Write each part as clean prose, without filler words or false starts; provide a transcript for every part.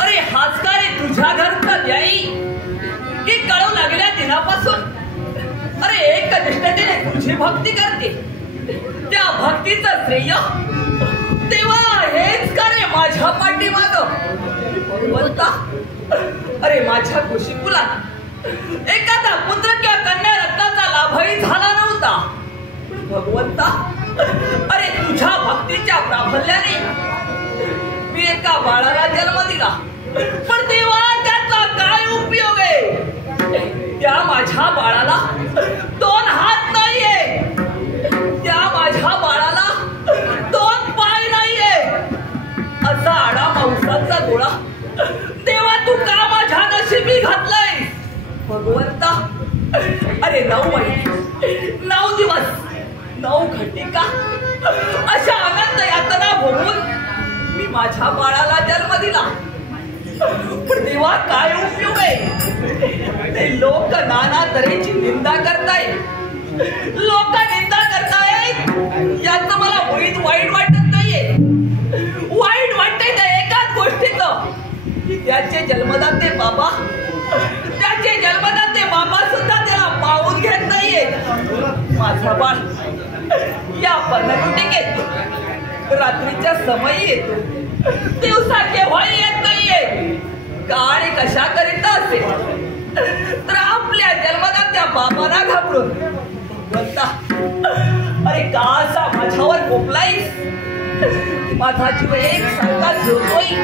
अरे हाच का रे तुझ्या घरचा द्याई की कळू लागल्या दिनापासून? अरे एक निष्ठेने तुझी भक्ती करते, त्या भक्तीचं श्रेय तेव्हा हेच का रे माझ्या पाठीमाग? भगवंता, अरे माझ्या कुशीकुला एखादा पुत्र किंवा कन्या रत्नाचा लाभही झाला नव्हता. भगवंता, अरे तुझ्या भक्तीच्या प्राबल्याने मी एका बाळाला जन्म दिला, पण तेव्हा त्याचा काय उपयोग आहे? त्या माझ्या बाळाला 2 हात नाहीये, त्या माझ्या बाळाला 2 पाय नाहीये. असा आडा मांसाचा गोळा तेव्हा तू का माझ्या नशिबी घातलाय? भगवंता, अरे 9 दिवस 9 घटिका अशा अनंत यातना भोगून मी माझ्या बाळाला जन्म दिला, पण तेव्हा काय उपयोग आहे? ते लोक नाना तऱ्हेची निंदा करतायत, लोक निंदा करतायत. याचं मला मुळीच वाईट वाटत नाहीये. वाईट वाटतंय त्या एकाच गोष्टीचं की त्याचे जन्मदाते बाबा सुद्धा त्याला पाहून घेत नाहीये. माझा बाळ या पर्णकुटिकेत रात्रीच्या समयी येतो, दिवसा केव्हाही येत नाहीये. का आणि कशा करीता असेल तर आपल्या जन्मदात्या बाबाला घाबरून. बोलता, अरे का असा माझ्यावर कोपलाईस? माझा जीव एक सारखा झुरतोय.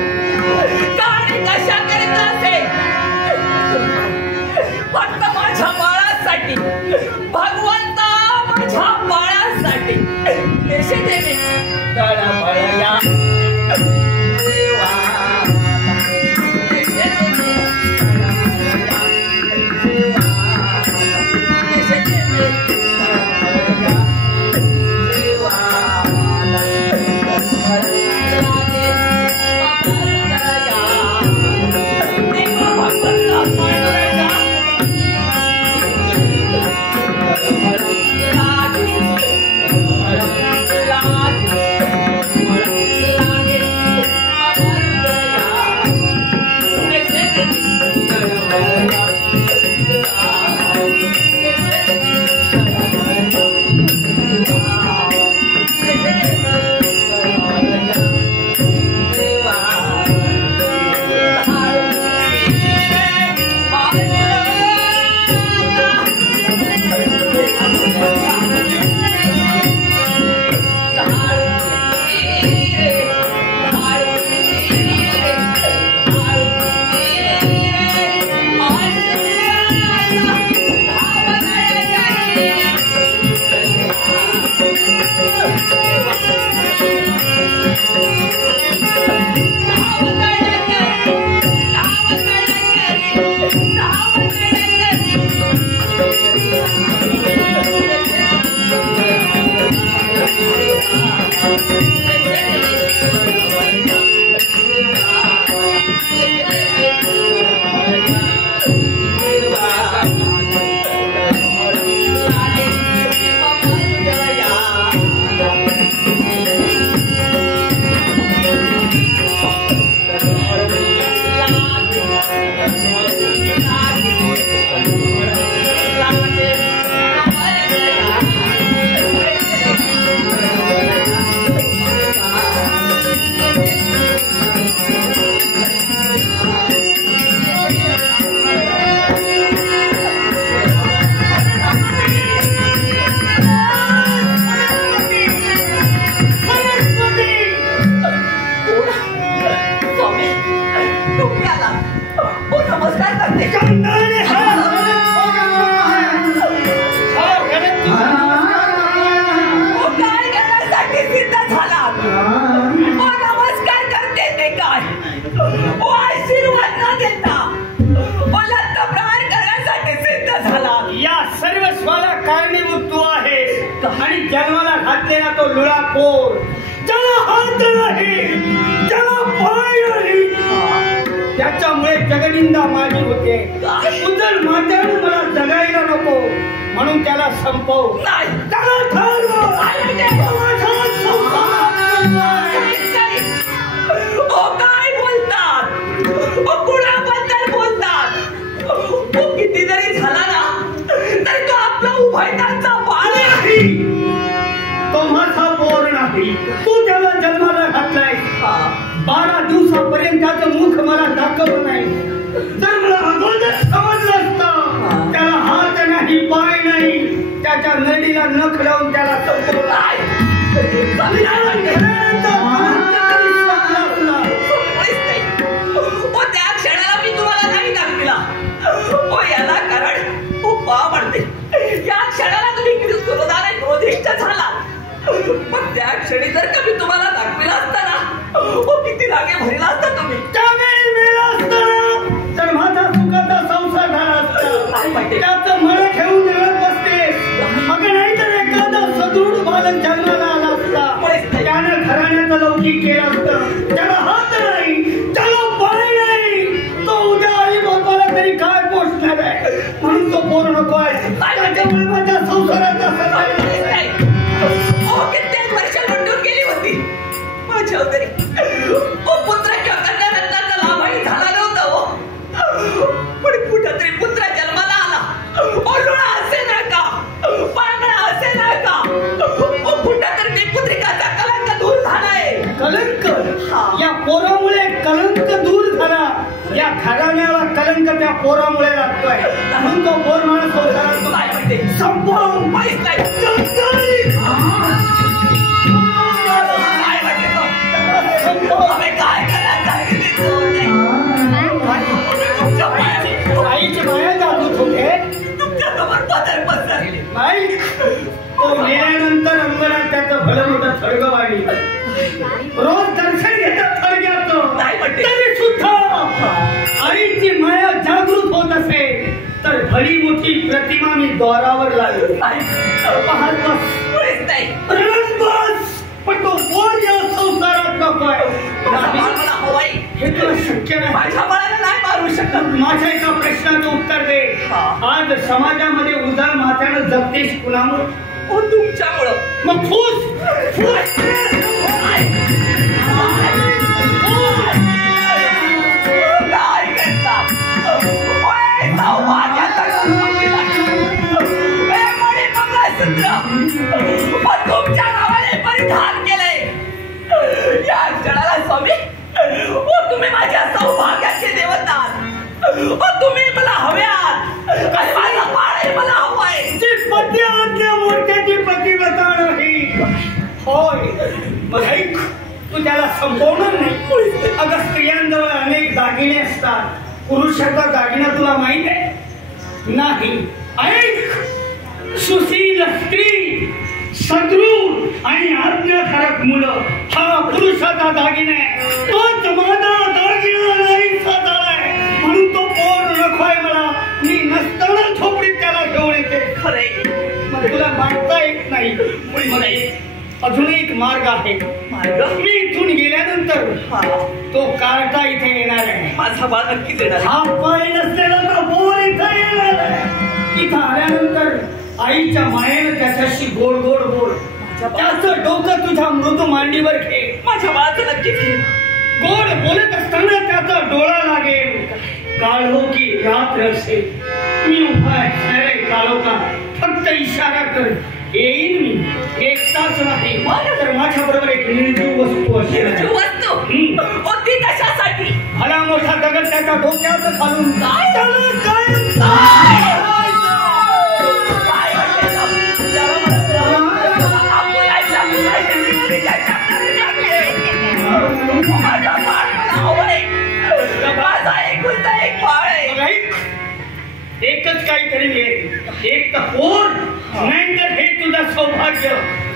का आणि कशा करीता असेल? फक्त माझ्या बाळासाठी. भगवंता, माझ्या बाळासाठी देशे देवे काळा बाळया जन्माला घातलेला तो लुळाखोर, ज्याला हात नाही, ज्याला पाय नाही, त्याच्यामुळे जगनिंदा माझी होते. उदर मात्यानं मला जगायला नको म्हणून त्याला संपव. त्याला काय बोलतात? आजपर्यंत त्याचं मुख मला दाखवलं नाही. जर मला अगोदर समजलं असतं त्याला हात नाही पाय नाही त्याच्या नडीला नख लावून त्याला संपवलं. त्या क्षणाला मी तुम्हाला नाही दाखविला हो याला कारण खूप आवडते. या क्षणाला तुम्ही क्रोधाने क्रोधिष्ठ झाला पण त्या क्षणी जर का मी तुम्हाला दाखविला असता ना हो किती रागे भरला असता तुम्ही. त्यावेळी मेला असता तर माझा सुखाचा संसार झाला असता. त्याचं मन ठेवून मिळत बसते अगं नाही तर एखादा सदृढ बालक जन्माला आला असता त्यानं घराण्याचं लौकिक केलं असतं. त्याला हात नाही त्याला पाय नाही तो उद्या आई बापाला तरी काय पोचणार आहे म्हणून तो पोर नको आहे. त्याच्यामुळे माझ्या संसाराचा कित्येक वर्ष लुटून गेली होती माझ्या तरी पुत्र किंवा कन्या रत्नाचा लाभही झाला नव्हता हो. पण कुठंतरी पुत्र जन्माला आला ओलुळा असे ना का पांगळा असे ना का कुठंतरी ती पुत्रिकाचा कलंक दूर झालाय. कलंक या पोरामुळे कलंक दूर झाला. या घराण्याला कलंक त्या पोरामुळे लागतोय म्हणून तो पोर मला संसारात काय म्हणते संपव माहित नाही काय आईची माया जागृत होते तुमच्या समोर पदर पसरले नाही. तो मेल्यानंतर अंगणात त्याचं भलं मोठं थडग वाढली. रोज दर्शन घेतात थडग्याचं तरी सुद्धा आईची माया जागृत होत असेल तर भली मोठी प्रतिमा मी द्वारावर लागली. पाहत बस पण तो बोल या संसारात नकोय. हे तुला शक्य नाही. माझ्या बाळाला नाही मारू शकत. माझ्या एका प्रश्नाचं उत्तर दे. आज समाजामध्ये उदार माथ्यानं जगतेस कुणामुळे हो तुमच्यामुळं. मग फूस काय करता तुमच्या नावाने परिधान केलंय. या क्षणाला स्वामी तुम्ही माझ्या सौभाग्याचे देवता तुम्ही मला हव्यात आणि माझा बाळ मला हवाय. पती आज्ञा मोठ्याची पतिव्रता नाही होय. मग ऐक तू त्याला संपवणार नाही. अगं स्त्रियांजवळ अनेक दागिने असतात. पुरुषाचा दागिना तुला माहित आहे नाही. ऐक सुशील स्त्री सदृढ आणि आज्ञाधारक मुलं हा पुरुषाचा दागिना आहे. तोच माझा दागिना नाही झालाय म्हणून तो पोर नकोय मला. मी नसताना झोपडीत त्याला घेऊन येते. खरे मग तुला मागता येत नाही. मला अजून एक मार्ग आहे. मी इथून गेल्यानंतर तो कार्टा इथे येणार आहे. माझा बाळ नक्कीच येणार. हा पाय नसलेला तो पोर इथे येणार आहे. इथं आल्यानंतर आईच्या मायेनं त्याच्याशी गोड गोड बोल. त्याचं डोकं तुझ्या मृदू मांडीवर घे. माझ्या बाळाचं नक्की घे. गोड बोलत असताना त्याचा डोळा लागेल. काळो की रात्र असेल मी उभा आहे काळोखा फक्त इशारा कर येईन मी. एक तास नाही तर माझ्या बरोबर एक निर्जीव वस्तू असेल. वस्तू कोणती कशासाठी? भला मोठा दगड त्याच्या डोक्यात घालून एकच काहीतरी मिळेल. एक तर पोर नाही तर हे तुझं सौभाग्य.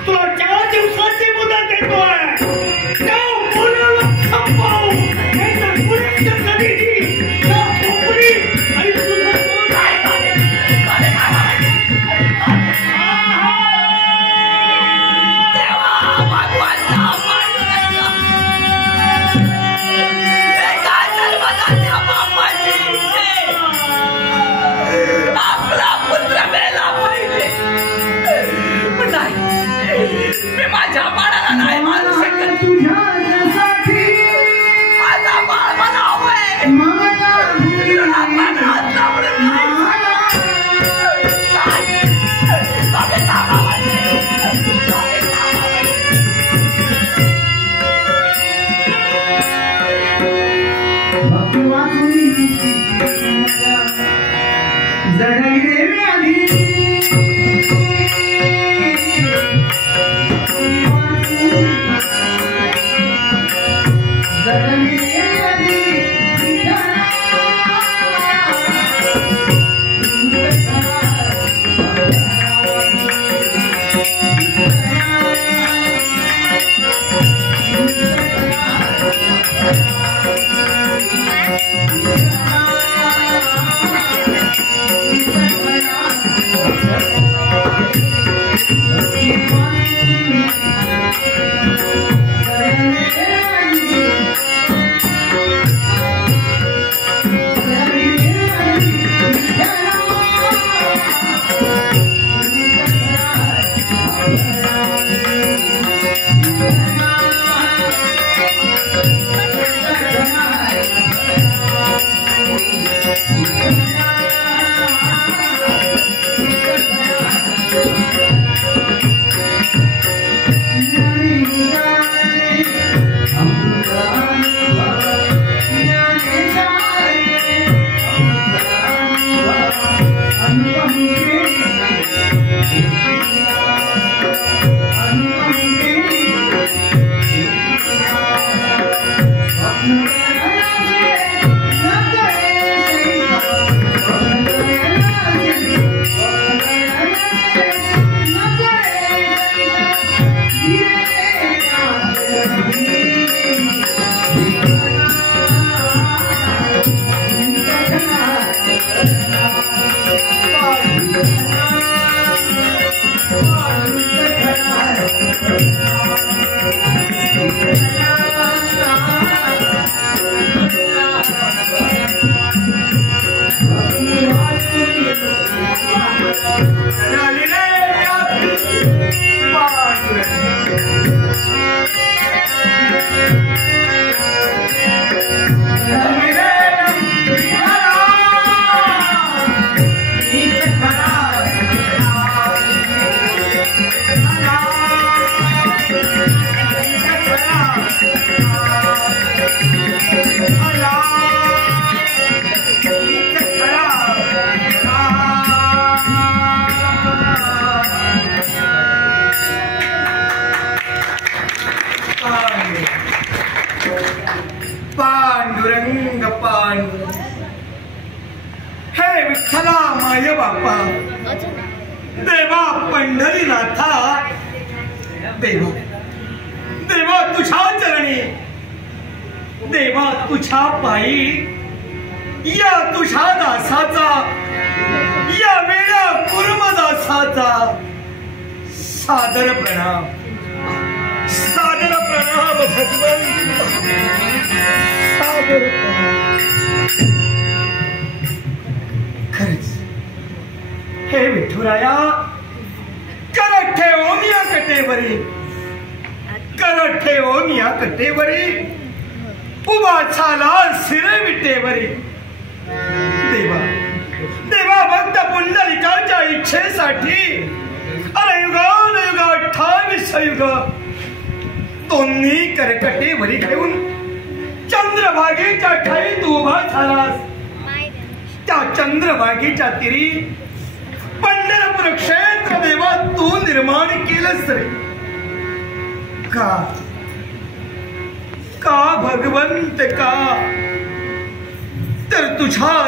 तुला 4 दिवसाची मुदत देतोय. नाही तर पुढे कधीही आणि तुझं आपला पुत्र मेला पाहिजे. नाही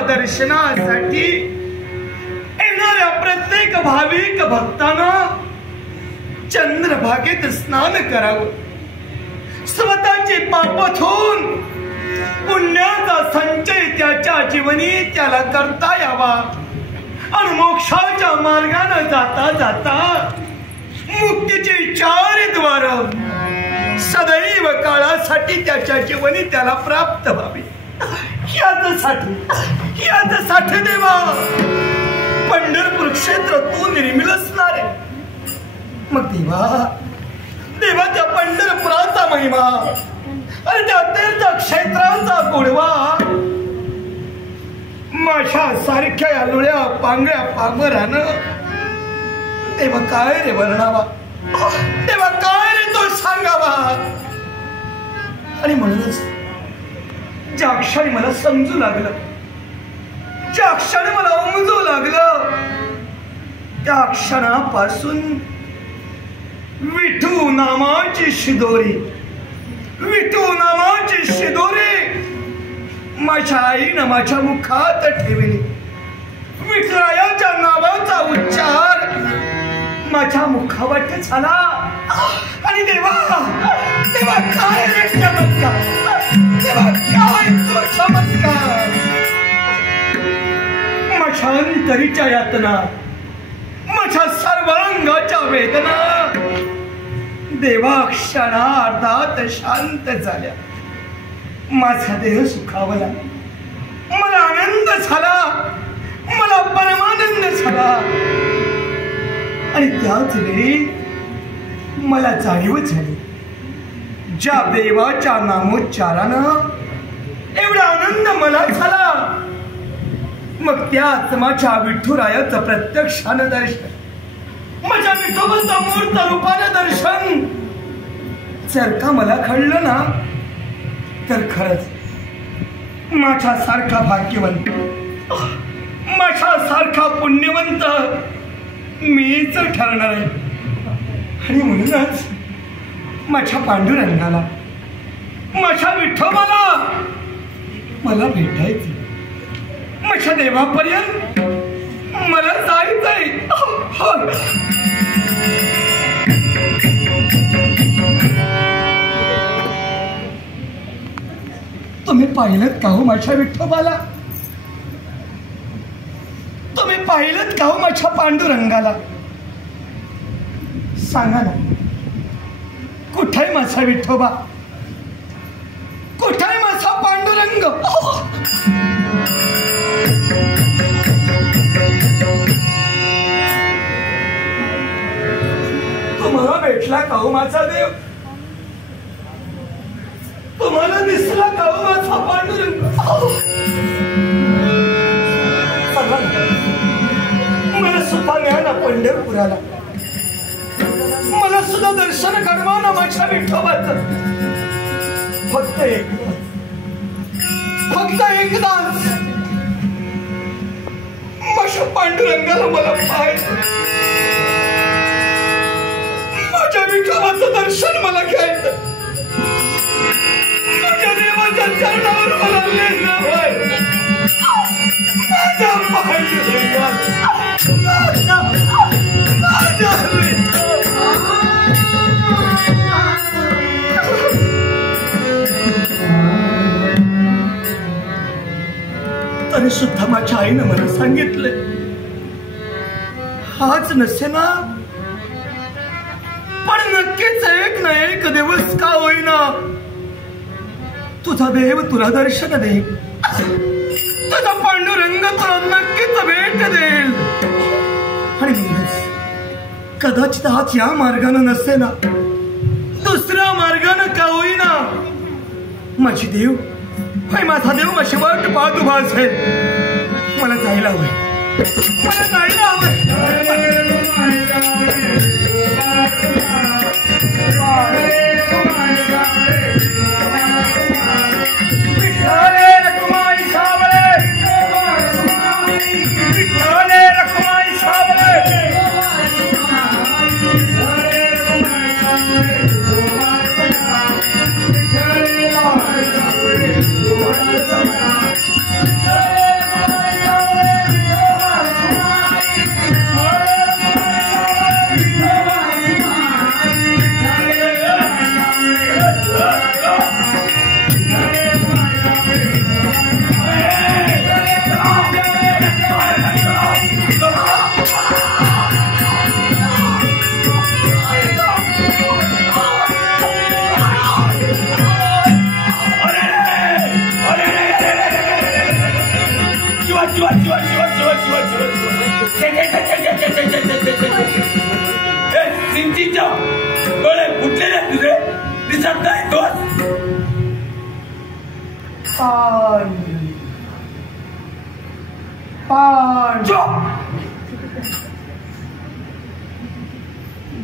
दर्शनासाठी येणाऱ्या प्रत्येक भाविक भक्तानं चंद्रभागेत स्नान करावं, स्वतःचे पाप धुवून पुण्याचा संचय त्याच्या जीवनी त्याला करता यावा आणि मोक्षाच्या मार्गाने जाता जाता मुक्तीची 4 द्वार सदैव काळासाठी त्याच्या जीवनी त्याला प्राप्त व्हावी. यासाठी देवा पंढरपूर क्षेत्र तू निर्मिल असणारे. मग देवा त्या पंढरपुराचा महिमा आणि त्या तीर्थ क्षेत्राचा गोडवा माझ्या सारख्या आलुळ्या पांगळ्या पामरानं तेव्हा काय रे वर्णावा, तेव्हा काय रे तो सांगावा. आणि म्हणूनच ज्या क्षणी मला समजू लागलं, ज्या क्षणी मला उमजू लागलं, त्या क्षणापासून विठू नामाची शिदोरी, विठू नामाची शिदोरी माझ्या आईनं माझ्या मुखात ठेवली. विठुरायाच्या नावाचा उच्चार माझ्या मुखावर झाला आणि देवा देवा काय रे चमत्कार, देवा काय तो चमत्कार. माझ्या अंतरीच्या यातना, माझ्या सर्वांगाच्या वेदना देवा क्षणार्धात शांत झाल्या. माझा देह सुखावला, मला आनंद झाला, मला परमानंद झाला. आणि त्याच वेळी मला जाणीव झाली, ज्या देवाच्या नामोच्चारानं एवढा आनंद मला झाला, मग त्याच माझ्या विठुरायाचं प्रत्यक्षानं दर्शन, माझ्या विठोबाचं मूर्त रूपानं दर्शन जर का मला घडलं ना, तर खरंच माझ्यासारखा भाग्यवंत, माझ्यासारखा पुण्यवंत मीच ठरणार आहे. आणि म्हणूनच माझ्या पांडुरंगाला, माझ्या विठोबाला मला भेटायचं, माझ्या देवापर्यंत मला जायचंय. तुम्ही पाहिलं का हो माझ्या विठोबाला? तुम्ही पाहिलं का हो माझ्या पांडुरंगाला? सांगा ना, कुठे माझा विठोबा, कुठे माझा पांडुरंग? तुम्हाला भेटला का हो माझा देव? तुम्हाला दिसला का हो माझा पांडुरंग? मला सुद्धा न्या ना पंढरपुराला, मला सुद्धा दर्शन करवा ना माझ्या विठोबाचं. फक्त एकदाच माझ्या पांडुरंगाला मला पाहायचं, माझ्या विठोबाचं दर्शन मला घ्यायचं, माझ्या देवाच्या चरणावर मला लेणं व्हायचं. माझ्या पांडुरंगाला, माझ्या तरी सुद्धा माझ्या आईनं मला सांगितलं, हाच नसे ना, पण नक्कीच एक ना एक दिवस का होईना तुझा देव तुला दर्शन देईल, तुझा पांडुरंग तुला नक्कीच भेट देईल. आणि कदाचित हाच या मार्गानं नसे ना, दुसऱ्या मार्गानं का होईना माझी देव, माझा देव माझी वाट पाहत उभा असेल. मला जायला हवंय, मला जायला हवंय.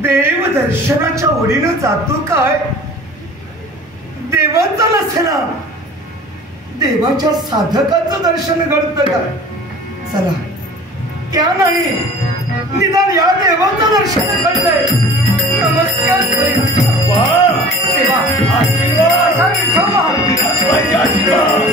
देव दर्शनाच्या ओढीनं जातो काय? देवाचा नसेना, देवाच्या साधकाचं दर्शन घडतं का? चला त्या नाही, निदान या देवाचं दर्शन घडतंय. नमस्कार देवा. आशीर्वाद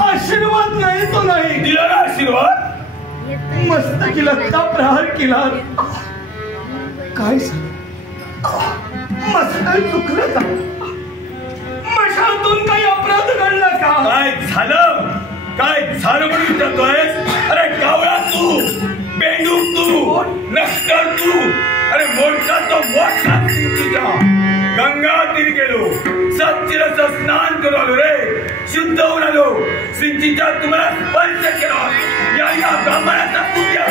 आशीर्वाद नाही तो नाही दिला ना आशीर्वाद. मस्त केला, प्रहार केला. काय झालं? मस्त काही चुकलं का? मशातून काही अपराध घडला का? काय झालं? काय झालं म्हणून विचारतोय? अरे कावळा तू, बेंडूक तू, नष्टर तू. अरे मोठा तो मोठा तुझ्या गंगा तीर गेलो, सच्चिरस स्नान करून आलो रे, शुद्ध होऊन आलो. सिंचीच्या तुम्हाला स्पर्श केला. या ब्राह्मणाचा पूजा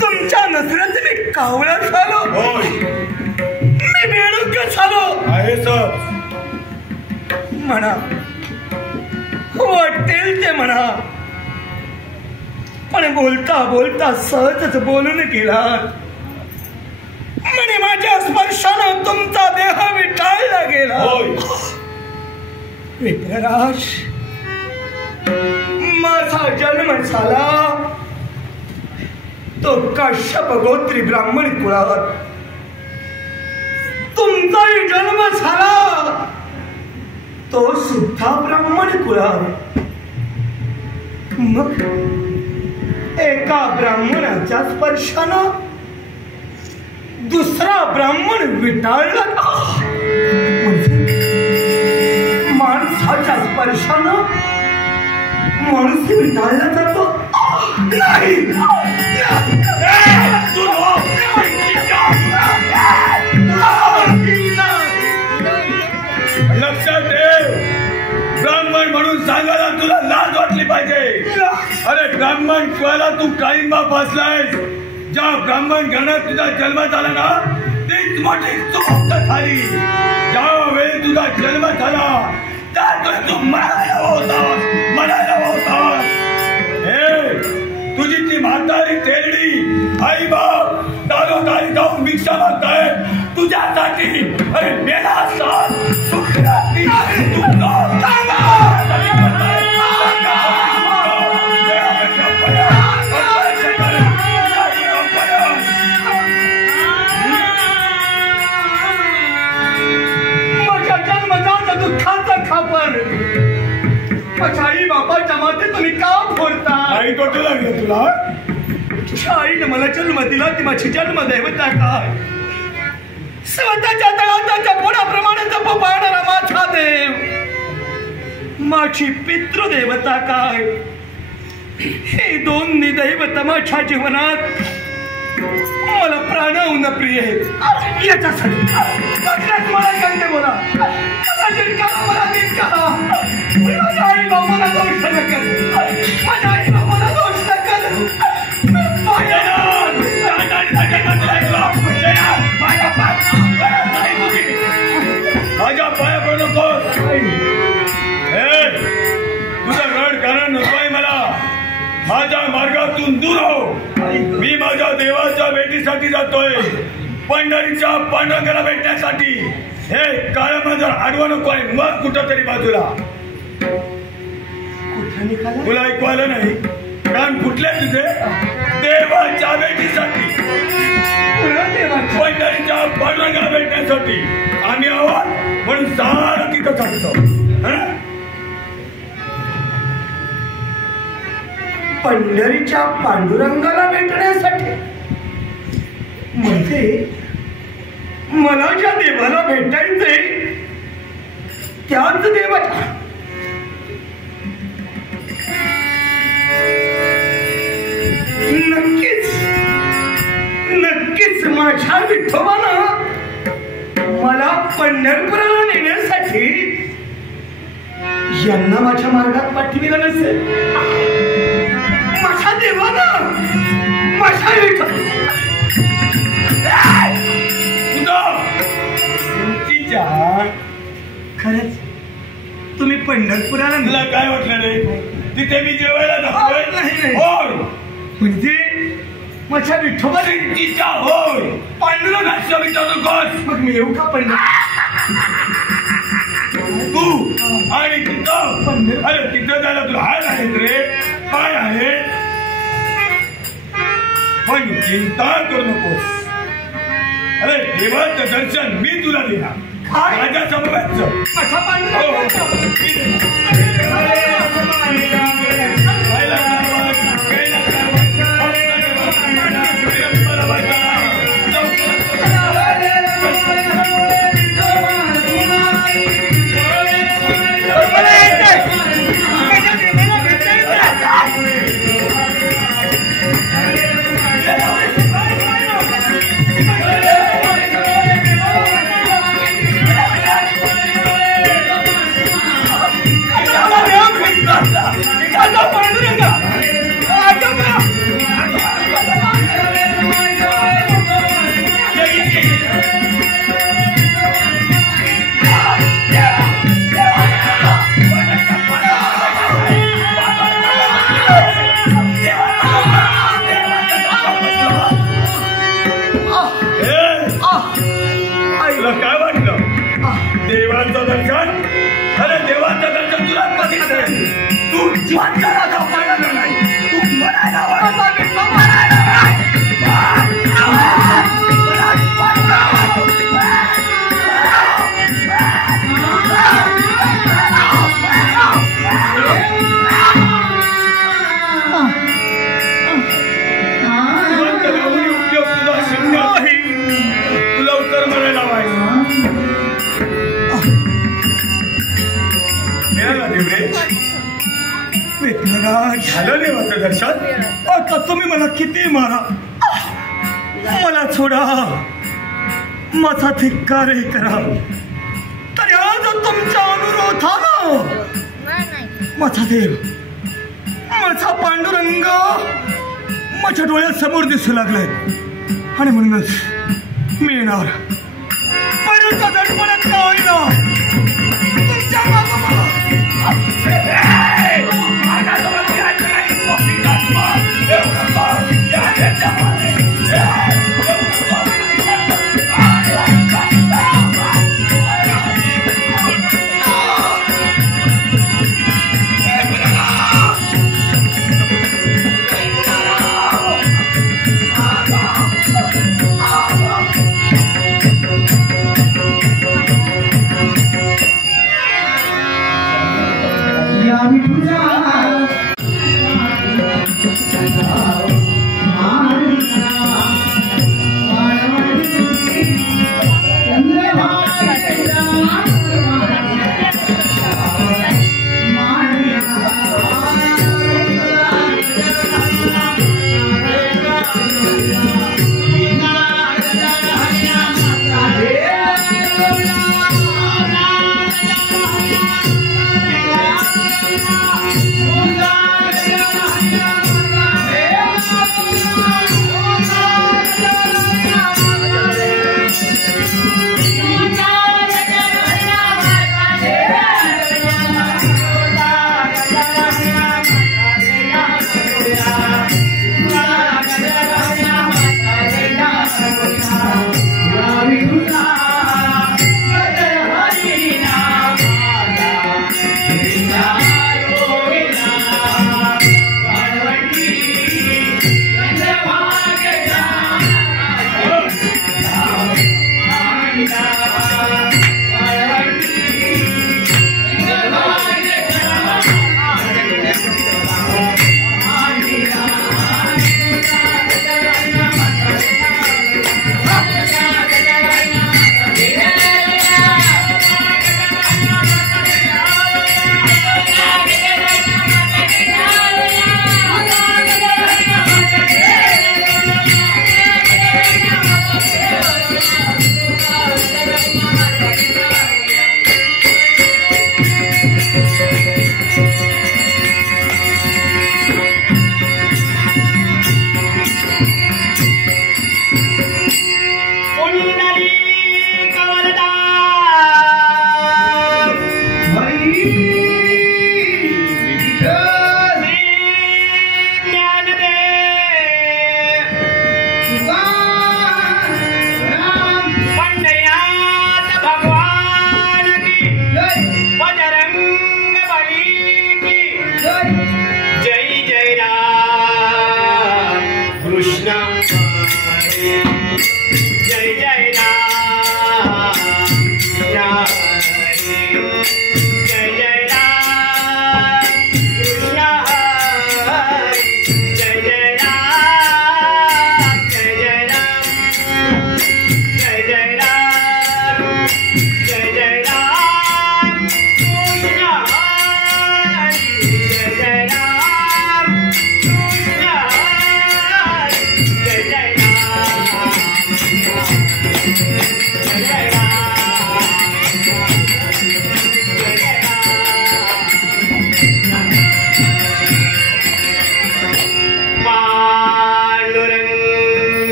तुमच्या नजरेत मी कावळा झालो, मी बेडूक झालो आहे सर. म्हणा, वाटेल ते म्हणा, पण बोलता बोलता सहजच बोलून गेला. म्हणे माझ्या स्पर्शानं तुमचा देह विटाळला गेला. विप्रराज, माझा जन्म झाला तो काश्यप गोत्री ब्राह्मण कुळात. तुमचाही जन्म झाला तो सुद्धा ब्राह्मण कुळात. मग एका ब्राह्मणाच्या स्पर्शानं दुसरा ब्राह्मण विटाळला. माणसाच्या स्पर्शानं माणूस विटाळला जातो? नाही. लक्षात ठेव, ब्राह्मण म्हणून सांगायला तुला लाज वाटली पाहिजे. अरे ब्राह्मण कुळाला तू काळिंबा फासलायस. ज्या ब्राह्मण घरात तुझा जन्म झाला ना, तीच मोठी चूक झाली. ज्या वेळी तुझा जन्म झाला त्यातून तू म्हणायला होतास. हे तुझी ती म्हातारी तेरडी आई बाप दारोदारी जाऊन भिक्षा मागताय तुझ्यासाठी. अरे मेला असतात सुख राहती. माझ्या जन्मदाता दुःखाचा खापर माझ्या आई बापाच्या माते तुम्ही का फोडता? आई टोटे लागलं तुला? आईने मला जन्म दिला, ती माझी जन्मदैवता काय? स्वतःच्या तळाच्या पोटाप्रमाणे जप पाहणारा माझा देव, माझी पितृदेवता काय? हे दोन्ही दैवत माझ्या जीवनात मला प्राणाहून प्रिय आहेत. याच्यासाठी मला काय बोला, मला माझ्या आई बाबाला दोष नका, माझ्या आई बाबाला दोष नका. माझ्या पाया पडू नकोस. तुझं रड कारण नकोय मला. माझ्या मार्गातून दूर हो. मी माझ्या देवाच्या भेटीसाठी जातोय, पंढरीच्या पांडुरंगाला भेटण्यासाठी. हे काळ माझं आडवं नकोय. मग कुठं तरी बाजूला. तुला ऐकू आलं नाही? कान फुटले तुझे? देवाच्या भेटीसाठी, पंढरीच्या पांडुरंगाला भेटण्यासाठी आम्ही आहोत म्हणून सारं तिथं चालतो. पंढरीच्या पांडुरंगाला भेटण्यासाठी म्हणजे मला ज्या देवाला भेटायचंय त्याच देवाच्या नक्कीच माझ्या विठोबानं मला पंढरपुराला नेण्यासाठी यांना माझ्या मार्गात पाठविलं नसेल. माझ्या देवानं माझ्या खरंच तुम्ही पंढरपुराला तुला काय वाटलं रे? तिथे मी जेवायला नाही. म्हणजे माझ्या विठोबा तिच्या होय पांडुरंगाच्या विचारू कोस. मग मी येऊ का पंढर? तू आणि तिथं अरे तिथं जायला तुला हाय आहेत रे. काय आहे पण चिंता करू नकोस. अरे देवाचं दर्शन मी तुला देणार. माझ्या समोरचं माझा पांडुरंग काय वाटलं देवाचं दर्शन? अरे देवाचं दर्शन तुला कधीच नाही. तू जिवंत राजा पाहिलं नाही. तू म्हणायला उपयोग तुझा शून्य आहे. तुला उत्तर म्हणायला झालं देवाचं दर्शन. आता तुम्ही मला किती मारा मला सोडा माझा धिक्कारही करा तरी आज तुमच्या अनुरोधानं माझा देव माझा पांडुरंग माझ्या डोळ्यासमोर दिसू लागलाय आणि म्हणूनच मी येणार. परंतु दडपणात का होईना तुमच्या आम्ही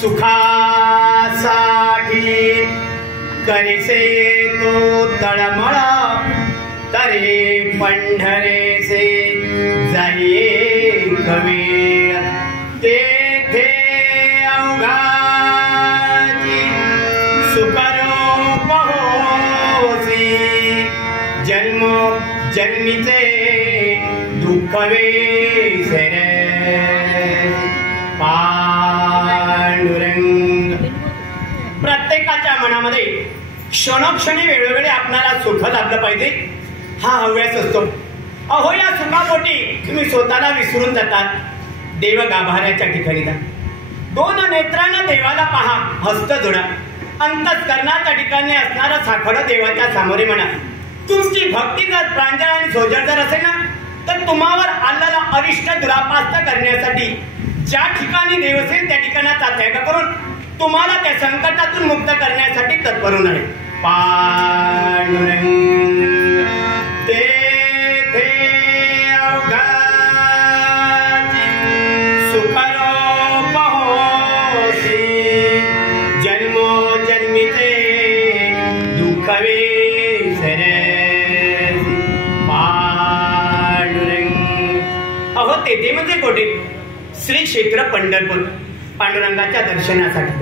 सुखासाठी करीसे तो तळमळ तरी पंढरेसे जाईये कवेळ तेथे अवघाची सुखरूप होसी जन्म जन्मीचे दुःख विसरे पांडुरंग. प्रत्येकाच्या मनामध्ये क्षणोक्षणी वेळोवेळी आपल्याला सुख लाभलं पाहिजे हा हव्यास असतो. अहो या सुखापोटी तुम्ही स्वतःला विसरून जातात. देव गाभाऱ्याच्या ठिकाणी जा. दोन नेत्रानं देवाला पहा, हस्त जोडा. अंतःकरणाच्या ठिकाणी असणारा साखर देवाच्या सामोरे म्हणा. तुमची भक्ती जर प्रांजळ आणि सोजळ जर असेल ना तर तुम्हावर आलेला अरिष्ट दुरापास्त करण्यासाठी ज्या ठिकाणी देव असेल त्या ठिकाणाचा त्याग करून तुम्हाला त्या संकटातून मुक्त करण्यासाठी तत्पर होणार आहे. पांडुरंग तेथे अवघाची सुखरूप होसी जन्मोजन्मीचे दुःख विसरे पांडुरंग. अहो तेथे म्हणजे कोठे? श्री क्षेत्र पंढरपूर. पांडुरंगाच्या दर्शनासाठी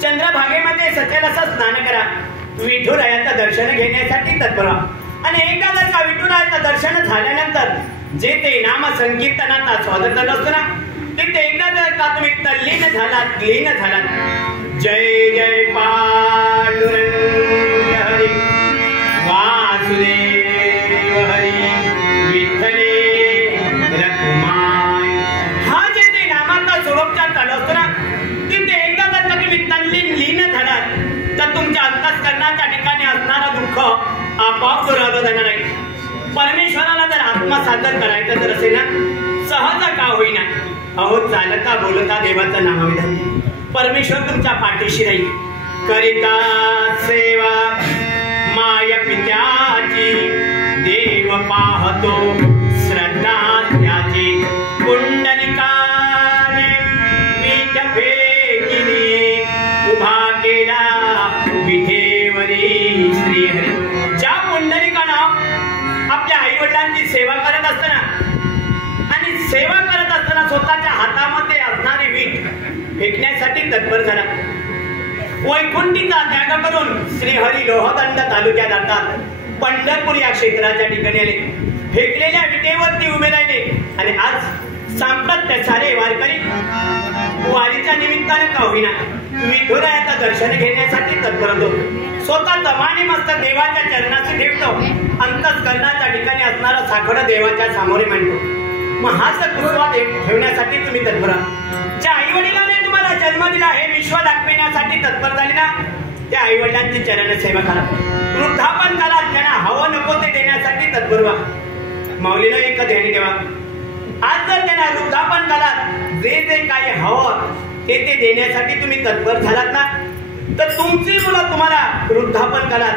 चंद्रभागेमध्ये सचेल असं स्नान करा. विठुरायाचं दर्शन घेण्यासाठी तत्पर व्हा. आणि एकदा जर का विठुरायाचं दर्शन झाल्यानंतर जे ते नाम संकीर्तनाचा स्वागत असतो ना तिथे एकदा जर का तुम्ही तल्लीन झालात लीन झालात. जय जय पांडुरंग हरी वासुदेव हरी विठ्ठले रखुमाई. हा जे ते नामाचा स्वरूपचा चालू असतो ना तिथे एकदा जर का तुम्ही तल्लीन लीन झालात तर तुमच्या अंतःकरणाच्या ठिकाणी असणारा दुःख आपोआप दुरावलं जाणार आहे. परमेश्वराला जर आत्मसाधन करायचं तर असेल ना सहज का होईना अहो चालता बोलता देवाचं नामविधान परमेश्वर तुमच्या पाठीशी राहील. करिता सेवा माय पित्याची देव पाहतो श्रद्धा त्याची कुंडलिकाने मीठ फेकिली उभा केला विठेवरी श्रीहरी. ज्या पुंडलिकानं आपल्या आई वडिलांची सेवा करत असताना आणि सेवा करत असताना स्वतःच्या हातामध्ये असणारी वीट फेकण्यासाठी तत्पर झाला. वैकुंठीचा त्याग करून श्रीहरी लोहदंड तालुक्यात जातात पंढरपूर या क्षेत्राच्या ठिकाणी आले. फेकलेल्या विटेवरती उभे राहिले आणि आज सांप्रत्य सारे वारकरी वारीच्या निमित्ताने का होईना विठुरायाचं दर्शन घेण्यासाठी तत्पर होतो. स्वतः जमाने मस्तक देवाच्या चरणाशी ठेवतो. अंतःकरणाच्या ठिकाणी असणारा साखर देवाच्या सामोरे मांडतो. मग हाच पुष्पा ठेवण्यासाठी तुम्ही तत्पर. ज्या आई वडिलांनी तुम्हाला जन्म दिला हे विश्व दाखविण्यासाठी तत्पर झाले ना त्या आई वडिलांची चरण सेवा करा. वृद्धापन काळात त्यांना हवं नको ते देण्यासाठी तत्पर व्हा. माऊलीला एक ध्यानी ठेवा. आज जर त्यांना वृद्धापन काळात जे जे काही हवं ते देण्यासाठी तुम्ही तत्पर झालात ना तर तुमची मुलं तुम्हाला वृद्धापन काळात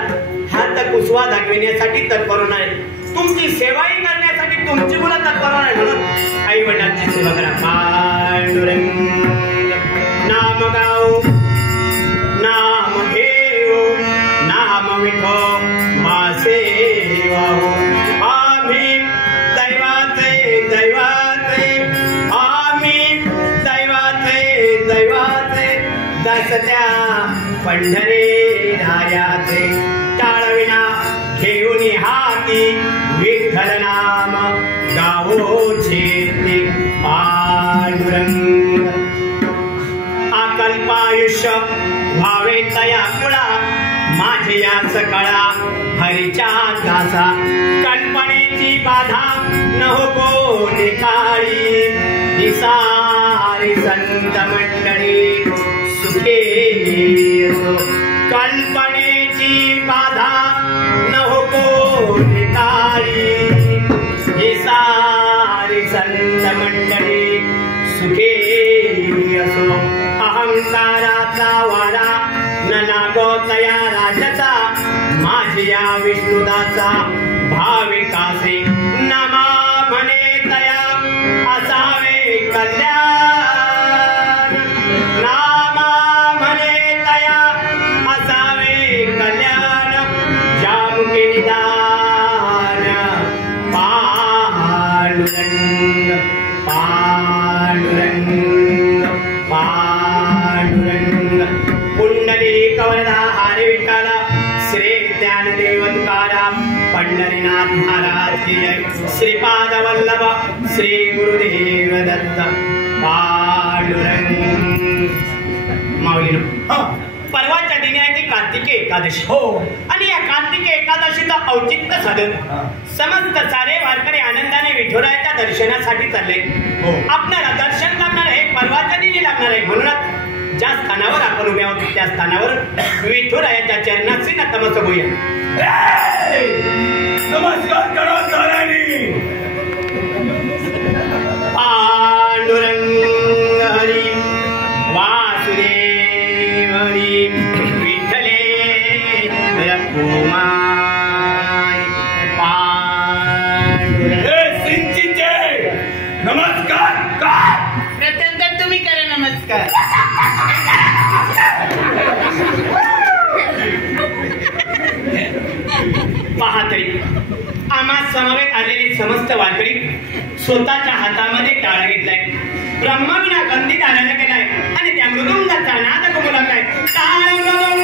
हात कुसवा दाखविण्यासाठी तत्पर होणार आहे. तुमची सेवाही करण्यासाठी तुमची मुलं तत्पर होणार आहे. म्हणून आई वडिलांची सेवा करा. पांडुरंग नाम गाओ नाम घेओ नाम विठो मासे वाहो. आम्ही दैवाचे दैवाचे आम्ही दैवाचे दैवाचे दसत्या पंढरे रायाचे टाळविना घेऊन हाती विठ्ठल नाम गावोचे पांडुरंग. अकल्पायुष्य व्हावे तया कुळा माझे या सकळा हरीच्या दासा. कल्पनेची बाधा न हो कोणी काळी निसारी संत मंडळी सुखे. कल्पनेची बाधा न हो कोणी काळी निसारी संत मंडळी सुखे असो. अहंकाराचा वारा न लागो तया राजाचा माझ्या विष्णुदाचा भाविकासे नमा म्हणे तया असावे कल्याण. नाम श्रीपाद वल्लभ श्री गुरुदेव दत्त पांडुरंग. माऊलीनो, परवाच्या दिनी आहे ती कार्तिकी एकादशी. हो. आणि या कार्तिकी एकादशीचं औचित्य साधून समस्त सारे वारकरी आनंदाने विठुरायाच्या दर्शनासाठी चालले. आपल्याला दर्शन लागणार आहे, परवाच्या दिनी लागणार आहे. म्हणूनच ज्या स्थानावर आपण उभे आहोत त्या स्थानावर विठुरायाच्या चरणाशी नतमस्तक होऊया. नमस्कार करा साऱ्यांनी. पांडुरंग हरी वासुदेव हरी विठ्ठले रघुमाय पांडुरंग. सिंचीचे नमस्कार काय प्रथम तुम्ही करा नमस्कार. पहा तरी आम्हा समवेत आलेले समस्त वारकरी स्वतःच्या हातामध्ये टाळ घेतलाय, ब्रह्मविना गंधी धारण केलाय आणि त्या मृदुंगाचा नाद घुमू लागलाय. टाळ मृदुंग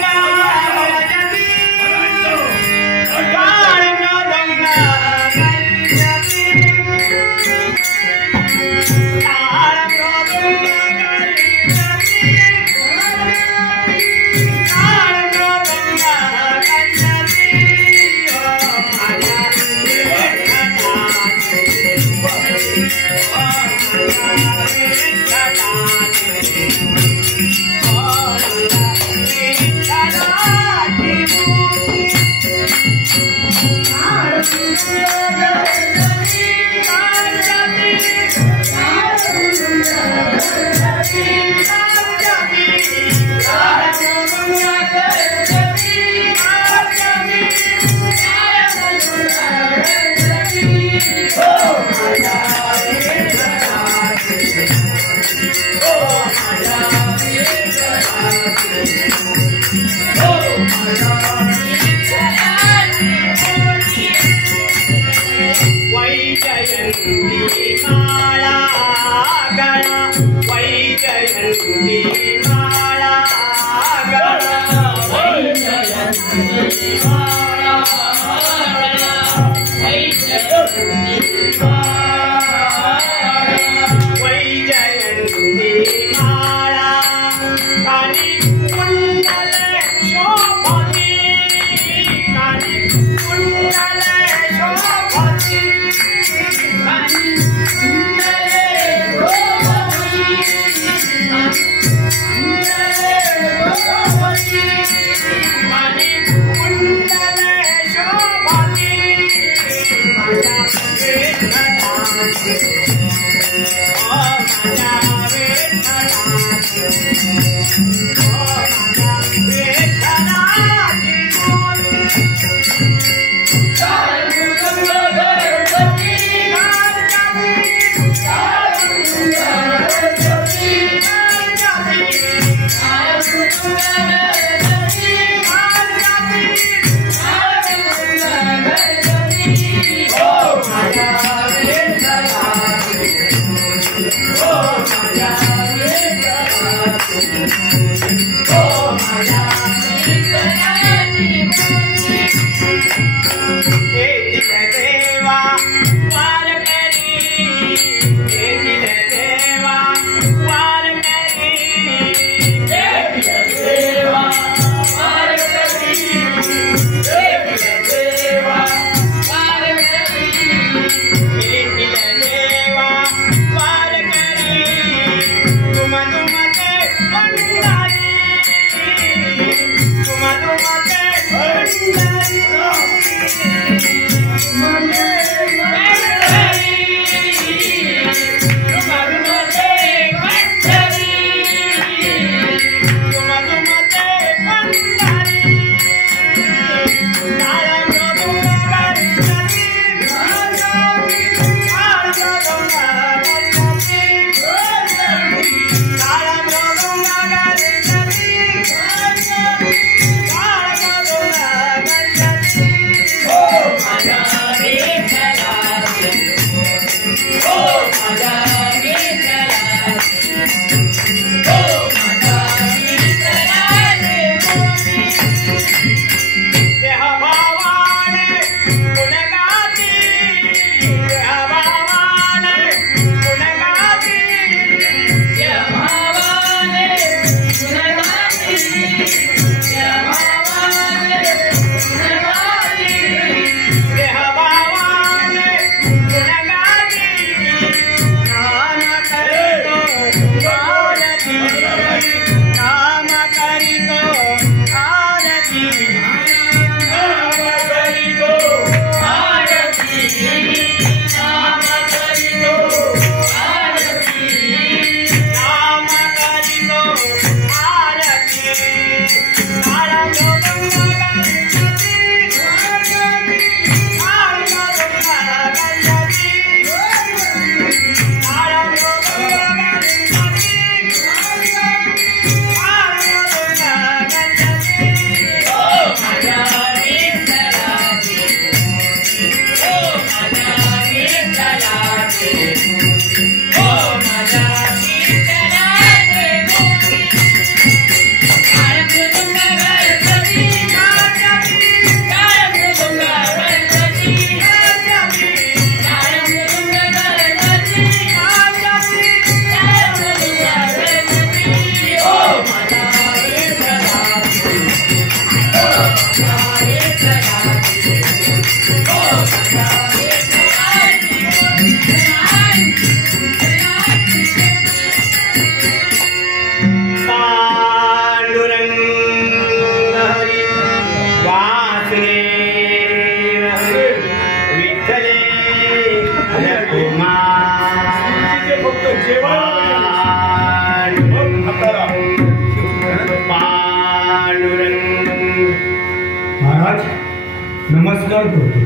नमस्कार करतो.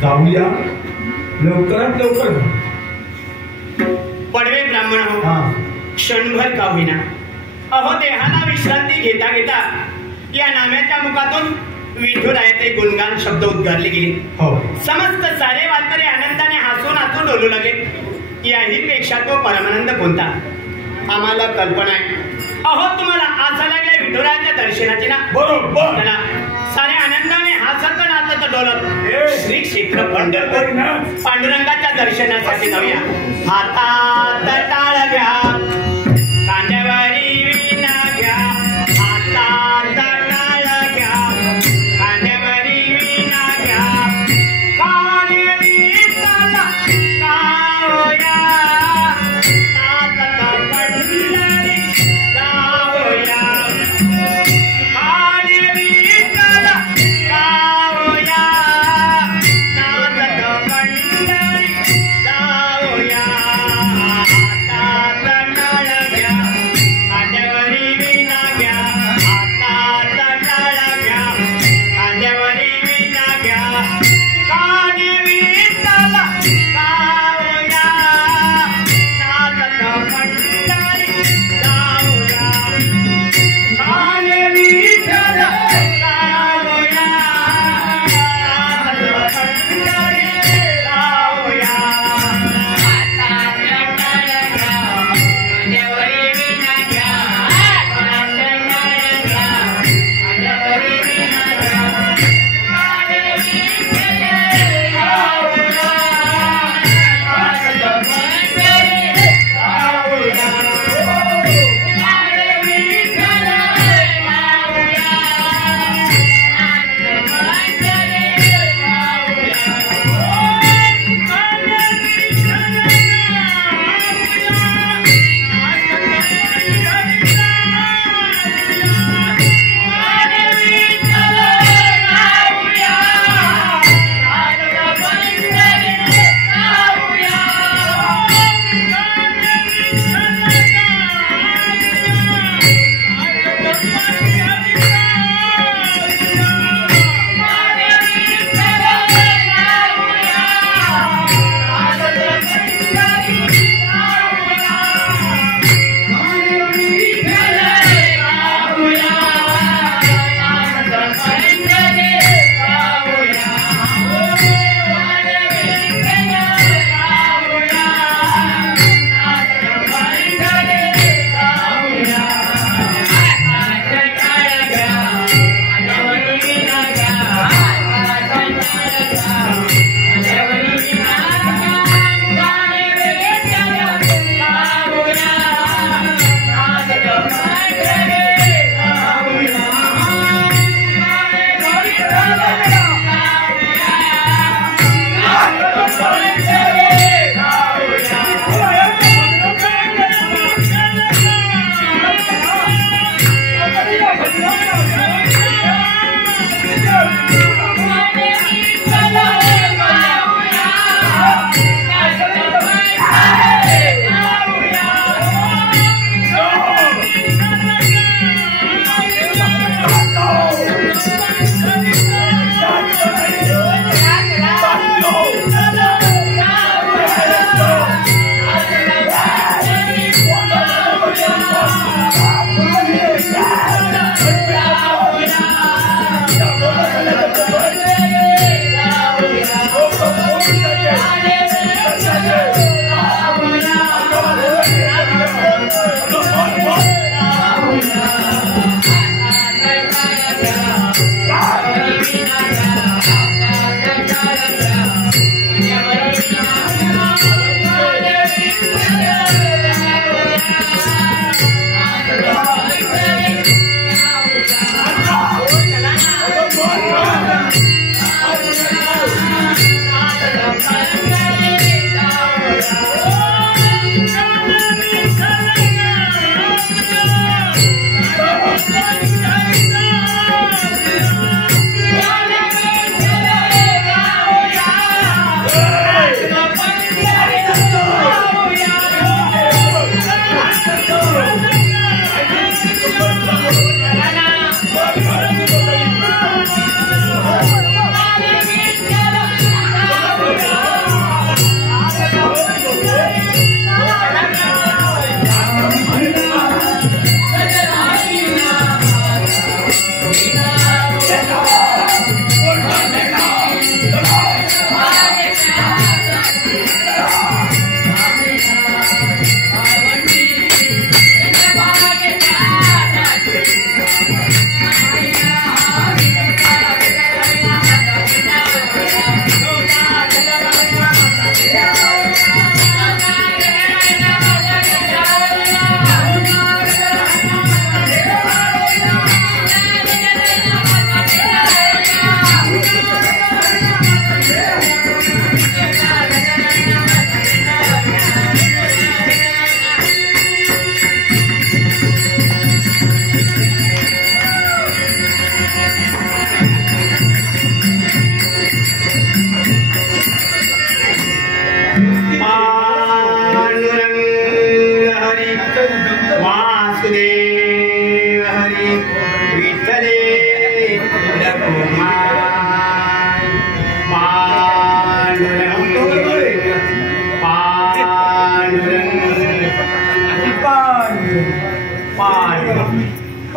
जाऊया लवकरात लवकर जाऊ. पडवे ब्राह्मण हो, हा क्षणभर का होईना अहो देहाला विश्रांती घेता घेता या नाम्याच्या मुखातून विठुरायाचे गुणगान शब्द उद्गारले गेले. हो समस्त सारे वारकरी आनंदाने हसून हसून डोलू लागले. याही पेक्षा तो परमानंद कोणता आम्हाला कल्पना आहे. अहो तुम्हाला आशा लागल्या विठुरायाच्या दर्शनाची ना. बरोबर. चला सारे आनंदाने हसत नाचत डोलत श्री क्षेत्र पंढरपूर पांडुरंगाच्या दर्शनासाठी जाऊया. हातात टाळ घ्या, कांद्यावरी विणा घ्या. हातात टाळ घ्या, कांद्यावरी विणा घ्या. काने विठाला गाऊया, नाचत पंढरी जाऊया. काने विठाला गाऊया, नाचत पंढरी जाऊया. हातात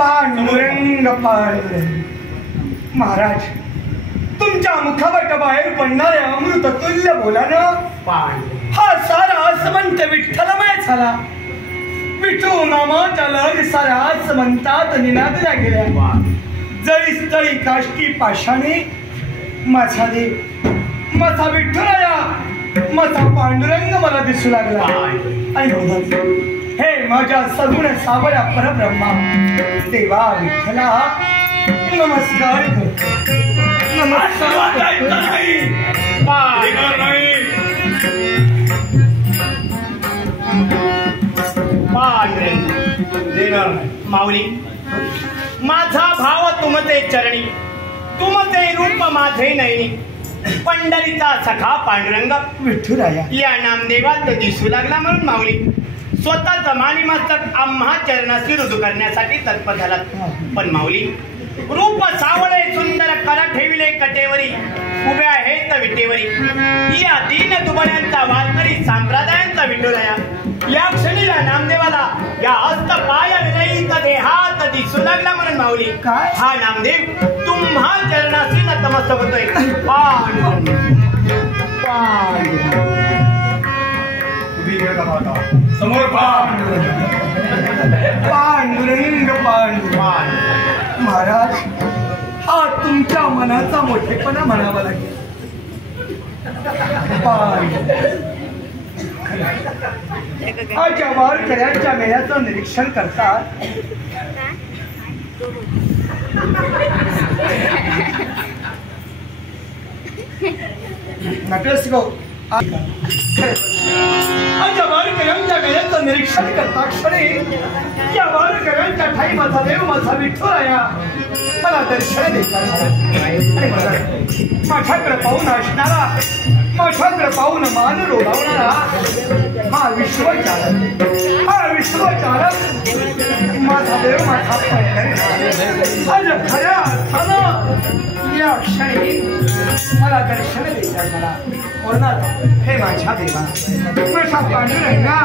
पांडुरंग पांडुरंग. महाराज, तुमच्या मुखावट बाहेर पडणाऱ्या अमृततुल्य बोलानं हा सारा आसमंत विठ्ठलमय झाला. विठू नामाच्या लहरी साऱ्या आसमंतात निनादल्या गेल्या. जळी स्थळी काष्टी पाषाणे माझा देव, माझा विठ्ठलया, माझा पांडुरंग मला दिसू लागला. आणि हे माझ्या सगुण सावळ्या परब्रह्मा देवा विठ्ठला, नमस्कार करतो. नमस्कार माऊली, माझा भाव तुमचे चरणी, तुमचे रूप माझे नयनी. पंढरीचा सखा पांडुरंग विठुराया या नामदेवात दिसू लागला म्हणून माऊली स्वतःच मानी मस्तक आम्हा चरणाशी रुजू करण्यासाठी तत्पर झाला. पण माऊली, रूप सावळे सुंदर कर ठेविले कटेवरी, उभ्या आहेत विटेवरी. या दीन दुबळ्यांचा वारकरी संप्रदायांचा विठुराया या क्षणीला नामदेवाला या हस्त पाय विरहित देहात दिसू लागला म्हणून माऊली काय हा नामदेव तुम्हा चरणाशी नतमस्तक होतोय. समोर पांडुरंग पांडुरंग. महाराज, हा तुमच्या मनाचा मोठेपणा म्हणावा लागेल. आज या वारकऱ्यांच्या मेळ्याचं निरीक्षण करतात. नकळस गो आज या वारकऱ्यांच्या मेळ्याचं निरीक्षण करता क्षणी या वारकऱ्यांच्या ठाई माझा देव, माझा विठुराया मला दर्शन देतात. माझ्याकडे पाहून असणारा, माझ्याकडे पाहून मान रोडावणारा हा विश्वचालक, हा विश्वचालक माझा देव, माझा पंढरी आज खऱ्या अर्थानं या क्षणी मला दर्शन देतात. मला बोलणार, हे माझ्या देवा, माझा पांडुरंगा,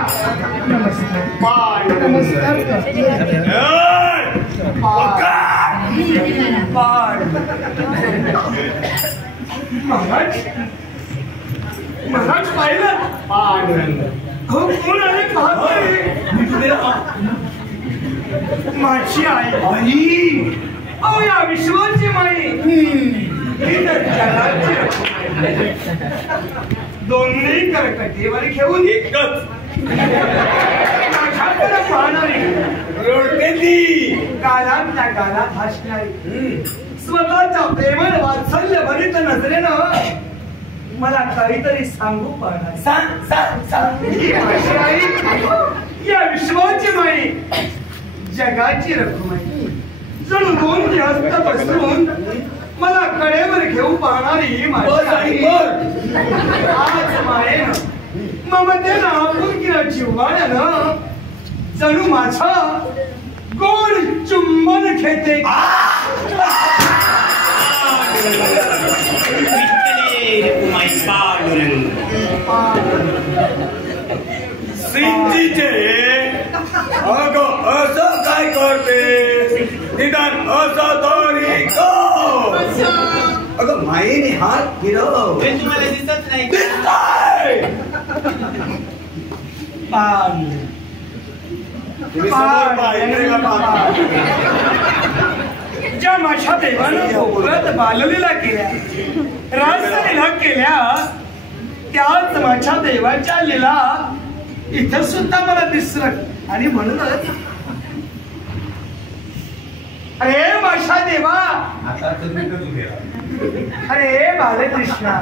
नमस्कार नमस्कार महाराज. महाराज पाहिलं हो कोण आले पाहतोय. माझी आई, अहो या विश्वाची माई, ही तर जगाची दोन्ही करकटीवर घेऊन एकच माझ्याकडे पाहणारी, रोडकेली गालातल्या गालात हसणारी, स्वतःच्या प्रेमळ वात्सल्य भरित नजरेनं मला काहीतरी सांगू पाहणार. सांग सांग सांग. ही माझी आई, या विश्वाची माई, जगाची रखुमाई, जणू दोन हस्त पसरून मला कडेवर घेऊ पाहणारी माझी आई. आज मायेनं, ममतेनं, आपुलकीनं, जिव्हाळ्यानं जणू माझा गोड चुंबन घेते. सिंधीचे अगं असं काय करते, निदान असं तरी कर. अगं मायेने हात फिरव, तुम्हाला दिसत नाही. दिसतंय. तुम्ही समोर पहा, इकडे का पाहता? ज्या माझ्या देवानं भोगत बाललीला केल्या, रासलीला केल्या, त्याच माझ्या देवाच्या लीला इथं सुद्धा मला दिसलं. आणि म्हणूनच अरे माझ्या देवा, अरे बालकृष्णा,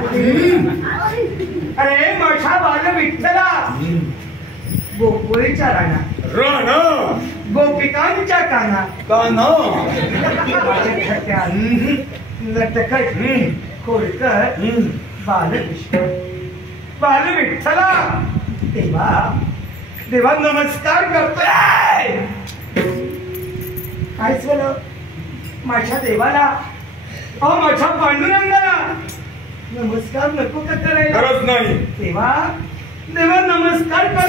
अरे माझ्या बाल विठ्ठला, गोकुळीच्या राणा, गोपिकांच्या काना, माझ्या खट्यात नटखट खोडकर बालकृष्ण, बाल विठ्ठला, देवा देवा नमस्कार करतोय. काय झालं माझ्या देवाला, अहो माझ्या पांडुरंगाला नमस्कार नको का करायला? गरज नाही. देवा देवा नमस्कार कर.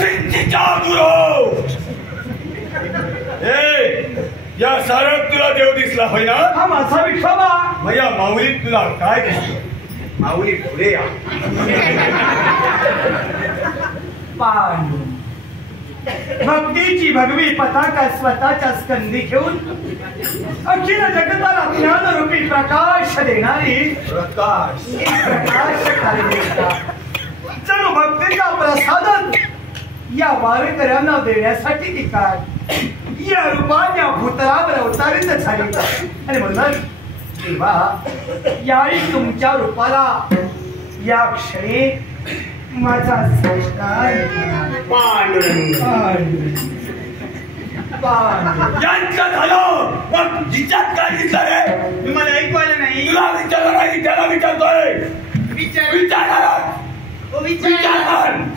या साऱ्यात तुला देव दिसला होय ना? हा माझा विठोबा. मग या माऊलीत तुला काय दिसलं? माऊली पुढे या. पांडू भक्तीची भगवी पताका स्वतःच्या स्कंदी घेऊन अखिल जगताला ज्ञानरूपी प्रकाश देणारी प्रकाश जणू भक्तीचा प्रसादन या वारकऱ्यांना देण्यासाठी ती काय या रूपाने भूतलावर अवतारित झाली. आणि म्हणून देवा याही तुमच्या रूपाला या क्षणी माझा संस्कार. पांडुरंग यांचं झालं मग जिच्यात काय दिसलं रे? तुम्हाला ऐकू आलं नाही? तुला विचारलं नाही, त्याला विचारतोय. विचारणार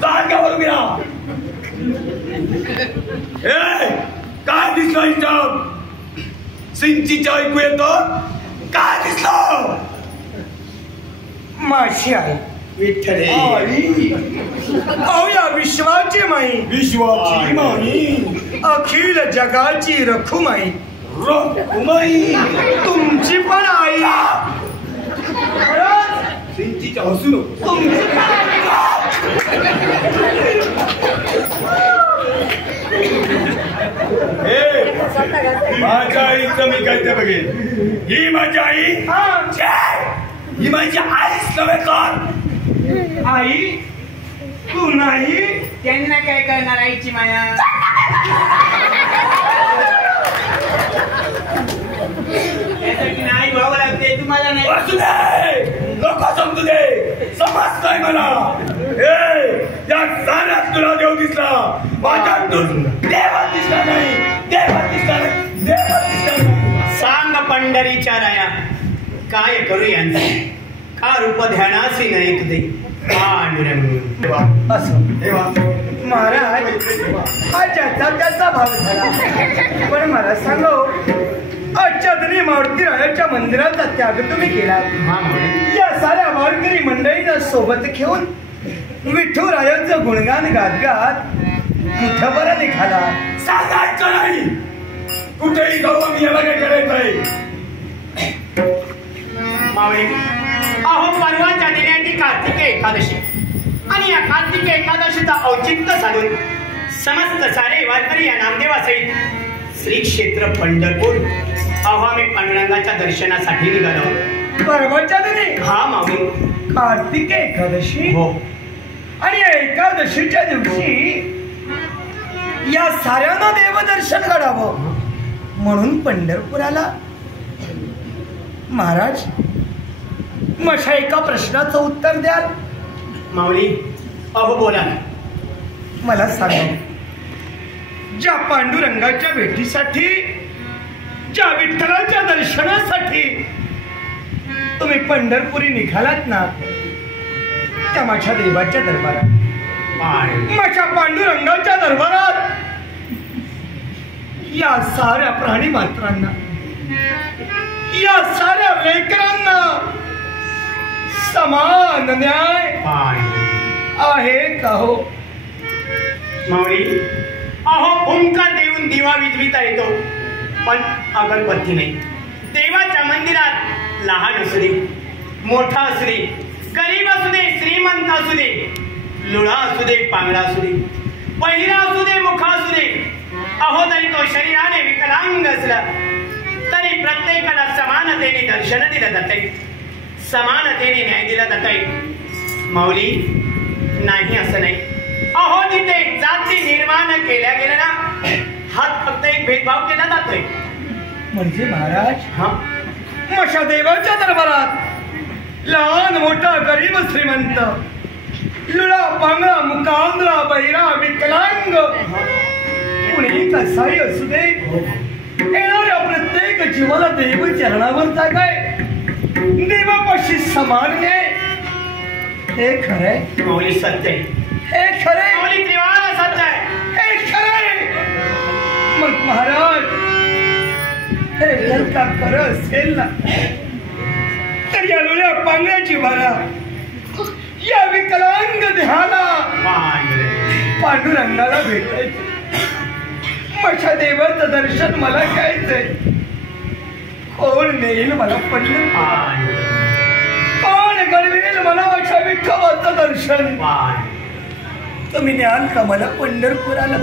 सांग का बरं मीरा? काय दिसलं इथं? सिंचीच्या ऐकू येतो. काय दिसलं? माझी आई विठ्ठल अहो या विश्वाची माई, विश्वाची माई, अखिल जगाची रखुमाई, रखुमाई तुमची पण आई. सिंचीच्या हसू नको. तुमची माझ्या आईचं मी काय ते बघेन. ही माझी आई, ही माझी आईच नव्हे तर. आई तू नाही. त्यांना काय करणार आईची माया? त्यासाठी नाही व्हावं लागते तुम्हाला नाही. असू दे, लोक समजू दे, समजतंय मला. या साऱ्यात तुला देव दिसला, माझ्यातून देवात दिसला नाही, देवात दिसला नाही, देवात दिसला नाही. सांग पंढरीच्या राया काय करू यांचं? का रूप ध्यानासी नाही तुझे पांडुरंग. असं देवा महाराज हा ज्याचा त्याचा भाव झाला. पण मला सांगो आजच्या दिनी मारुती रायाच्या मंदिराचा त्याग तुम्ही केला. या साऱ्या वारकरी मंडळींना सोबत घेऊन विठुरायाचं गुणगान गात गात मुठभर निघाला. सांगायचं नाही कुठेही जाऊन याला काय करायचंय. मावळी अहो परवाच्या दिनाची कार्तिकी एकादशी आणि या कार्तिकी एकादशीचा औचित्य साधून समस्त सारे वारकरी या नामदेवासहित श्री क्षेत्र पंढरपूर अहो आम्ही पांडुरंगाच्या दर्शनासाठी निघालो. परवाच्या दिनी हा मावळी कार्तिक एकादशी. हो. आणि या एकादशीच्या दिवशी या साऱ्यांना देवदर्शन घडावं म्हणून पंढरपुराला. महाराज माझ्या एका प्रश्नाचं उत्तर द्याल? माऊली अहो बोला. मला सांगा ज्या पांडुरंगाच्या भेटीसाठी ज्या विठ्ठलाच्या दर्शनासाठी तुम्ही पंढरपुरी निघालात ना त्या माझ्या देवाच्या दरबारात माझ्या पांडुरंगाच्या दरबारात या साऱ्या प्राणी मात्रांना या साऱ्या लेकरांना समान न्याय आहे का हो? माऊली अहो ओंकार देऊन दिवा विजविता येतो पण अगरबत्ती नाही. देवाच्या मंदिरात लहान असू दे मोठा असू दे गरीब असू दे श्रीमंत असू दे लुळा असू दे पांगडा असू दे पहिला असू दे मुखा असू दे अहो तरी तो शरीराने विकलांग असला तरी प्रत्येकाला समानतेने दर्शन दिलं जाते समानतेने न्याय दिला जातोय. माऊली नाही असं नाही. अहो तिथे जाती निर्माण केल्या गेल्या ना हात फक्त एक भेदभाव केला जातोय. म्हणजे महाराज हा माझ्या देवाच्या दरबारात लहान मोठा गरीब श्रीमंत लुळा पांगळा मुकांगळा बहिरा विकलांग कुणी कसाही असू दे येणाऱ्या प्रत्येक जीवाला देव चरणावर जागाय देवापाशी समान आहे. हे खरंय माऊली सत्य आहे. हे खरंय माऊली त्रिवाळ सत्य आहे. हे खरंय. मग महाराज हे जर का खरं असेल ना तर या लुळ्या पांगळ्याची भरा या विकलांग देहाला पांडुरंगाला भेटायचं माझ्या देवाचं दर्शन मला घ्यायचंय. कोण नेईल मला पंढरपूर? कोण घडवेल मला माझ्या विठ्ठलाचं दर्शन? तुम्ही न्याल का मला पंढरपुराला?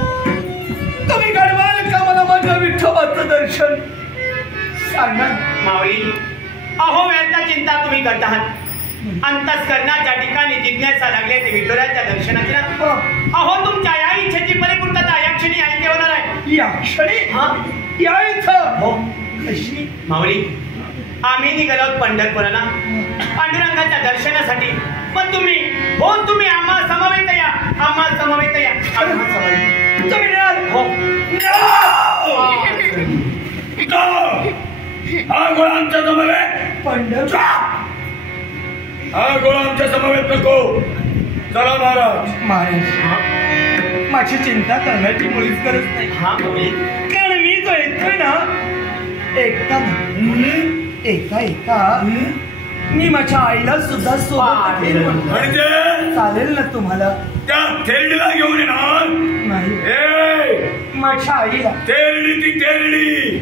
तुम्ही घडवाल का मला माझ्या विठ्ठलाचं दर्शन? सांगा माऊली. अहो व्यर्थ चिंता तुम्ही करतात. अंतस्करणाच्या ठिकाणी जिज्ञासा लागली ती विठुराच्या दर्शनाची. अहो तुमच्या या इच्छेची परिपूर्तता या क्षणी आई होणार आहे. या क्षणी? हा, यायचं. हो. कशी? माऊली, आम्ही निघालो पंढरपुराला पांडुरंगाच्या दर्शनासाठी. पण तुम्ही आम्हा समवेत या. आम्हा समवेत या. तुम्ही न्याल? हो. हा गोळा आमच्या समवेत. पंढरपूर हा गोळा आमच्या समवेत नको. चला महाराज. महाराज, माझी चिंता करण्याची मुळीच गरज नाही. हा माऊली. कारण मी जो येतोय ना एका मी माझ्या आईला सुद्धा सोबत म्हणजे चालेल ना तुम्हाला? त्या थेरडीला घेऊन येणार नाही, माझ्या आईला. तेरडी ती तेरडी.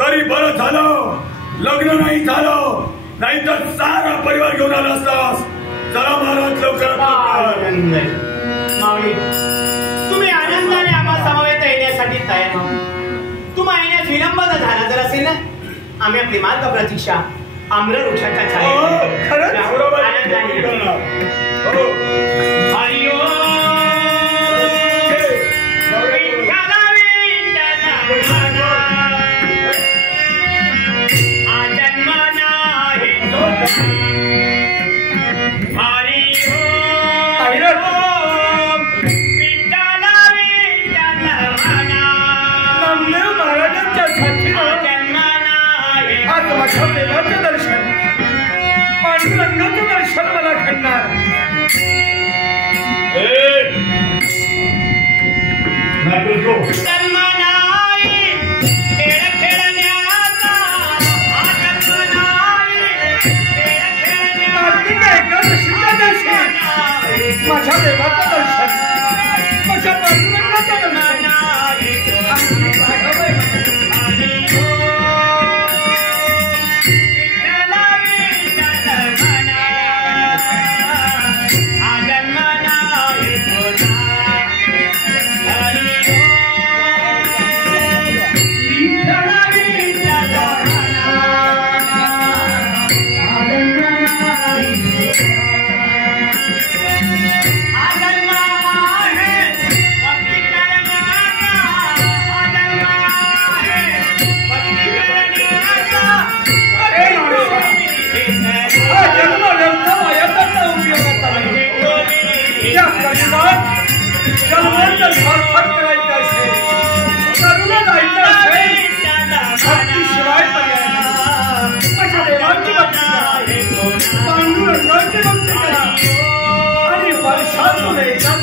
तरी बरं झालं लग्न नाही झालं, नाही तर सारा परिवार घेऊन आला असतास. चला महाराज लवकर. माऊली, तुम्ही आनंदाने आम्हा समवेत येण्यासाठी तयार. तुम्हा येण्यास विलंब झाला जर असेल ना, आम्ही आपली मार्ग प्रतीक्षा आम्रवृक्षाच्या छायेत खरंच आनंदाने देवाचं दर्शन, पांडुरंगाचं दर्शन मला घडणार. माझ्या देवाचं दर्शन, माझ्या पांडुरंगाचं दर्शन. पांडुरंगाची भक्ती करा आणि वर्षातून एकदा